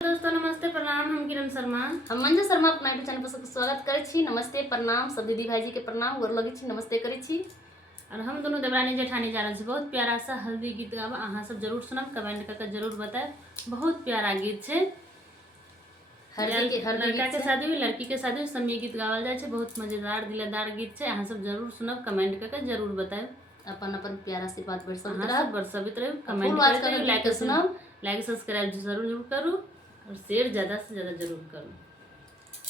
दोस्तों नमस्ते प्रणाम। हम किरण शर्मा हम मंजू शर्मा अपना यूट्यूब चैनल पर सबके स्वागत करे छी। नमस्ते प्रणाम सब दीदी भाई जी के प्रणाम गोर लगे छी, नमस्ते करे छी। और हम दोनों देवरानी जेठानी जा रहे छी। बहुत प्यारा सा हल्दी गीत गाब अहाँ सब जरूर सुनब, कमेंट करके जरूर बताए। बहुत प्यारा गीत छे। लड़का के शादी हुई, लड़की के शादी हुई, सब ये गीत गावल जाए छे। बहुत मजेदार दिलदार गीत छे। अहाँ सब जरूर सुनब, कमेंट करके जरूर बताए। अपन अपन प्यारा से बात बरसबित रहे, कमेंट करके लाइक सब्सक्राइब जरूर करू और शेयर ज्यादा से ज्यादा जरूर करू।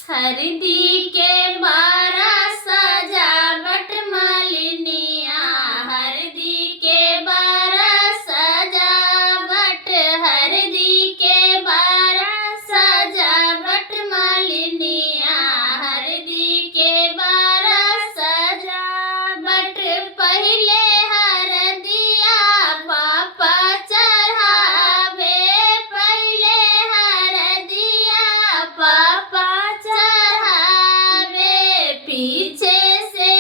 हरदी के बारा सजावट मालिनिया, हरदी के बारा सजावट, हरदी के बारा सजावट मालिनिया, हरदी के बारा सजावट। पहले हरदिया पापा चढ़ावे, पहले हरदिया पापा चढ़ावे, पीछे से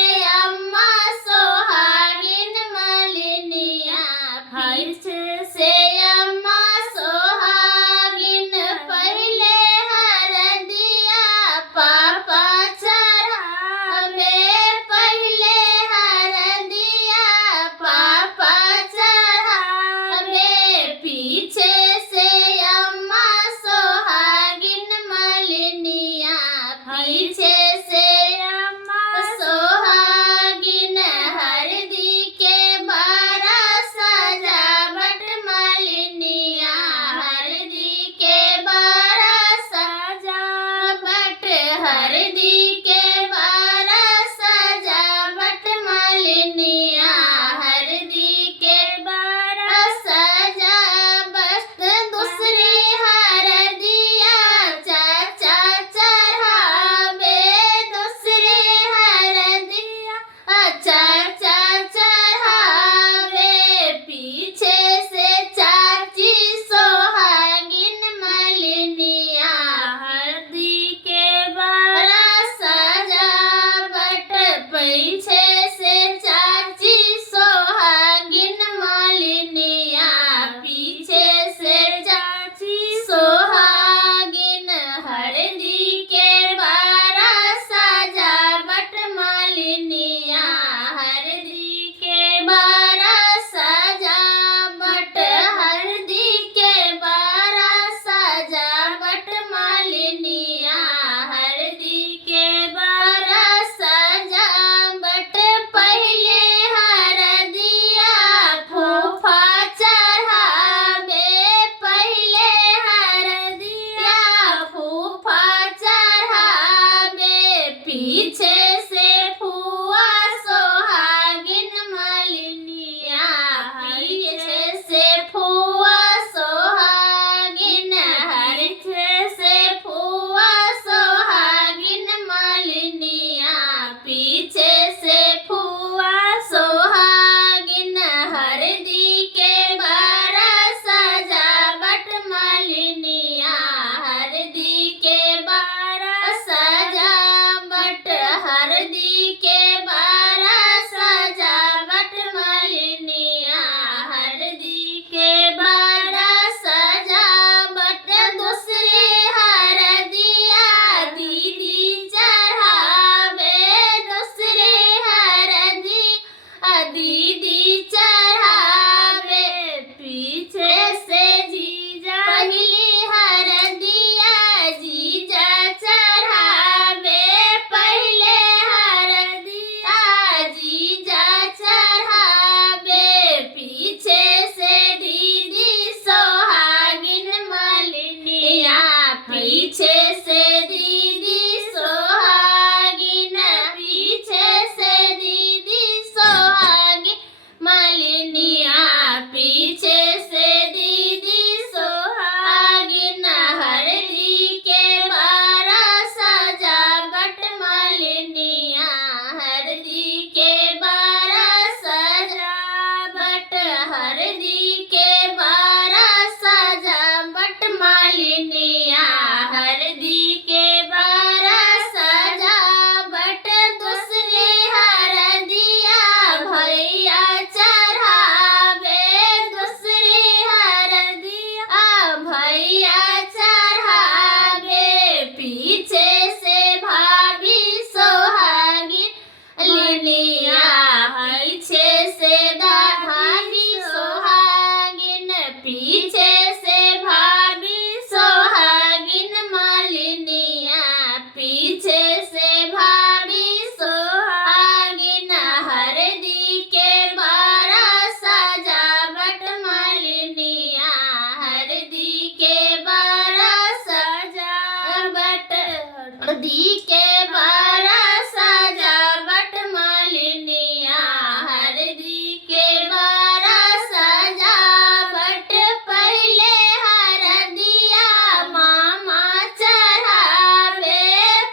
हरदी के बारा सजावट मालिनिया हरदी के बारा सजावट पहले हरदिया मामा चढ़ावे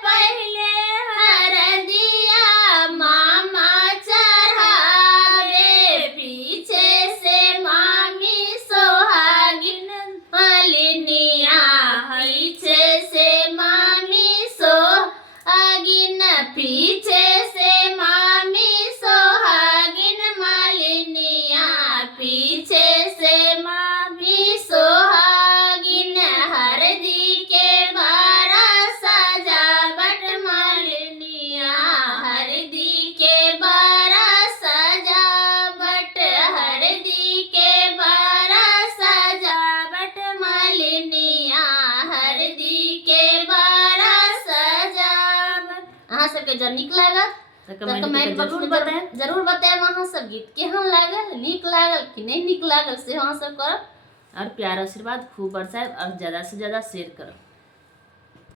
पहले हरदिया मामा चढ़ावे पीछे से मामी सोहागिन मालिनिया पीछे से मामी सोहागिन पीछे से मामी सोहागिन मालिनिया पीछे से मामी सोहागिन हरदी के बारा सजावट मालिनिया हरदी के बारा सजावट हरदी के बारा सजावट मालिनिया हरदी के बारा सजावट। अहाँ सबके जब नीक लागत तो तो कमेंट कमेंट करके जरूर जरूर बताएं जरूर बताएं अहाँ सब गीत केहन लागल नीक लागल कि नहीं नीक लागल से अहाँ सब करब और प्यार आशीर्वाद खूब बरसाए और ज्यादा से ज्यादा शेयर करो।